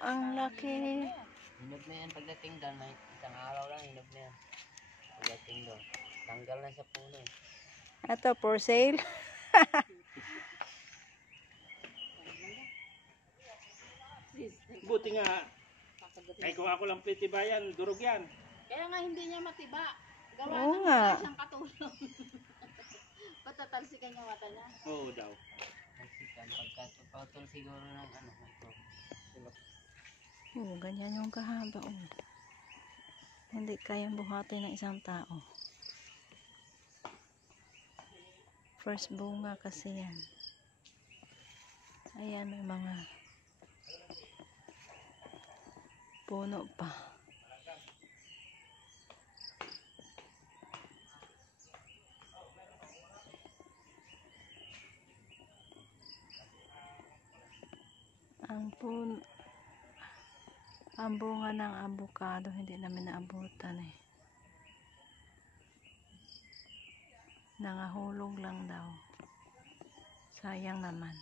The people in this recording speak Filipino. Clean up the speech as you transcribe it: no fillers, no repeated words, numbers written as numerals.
Ang laki. Hinog na yan pagdating doon. May isang araw lang hinog na yan. Pagdating doon. Tanggal na sa puno eh. Ito, for sale. Buti nga. Ay kung ako lang pitibayan, durog yan. Kaya nga hindi niya matiba. Gawa Oo ng nga. siyang katulong. Patatalsikan yung mata niya. Oo daw. Talsikan. Pagkatapatol siguro ng ano. Oh, ganyan yung kahaba. Oh. Hindi kayang buhatin ng isang tao. First bunga kasi yan. Ayan, may mga puno pa. Ang bunga ng avocado hindi namin naabutan eh. Nangahulog lang daw. Sayang naman.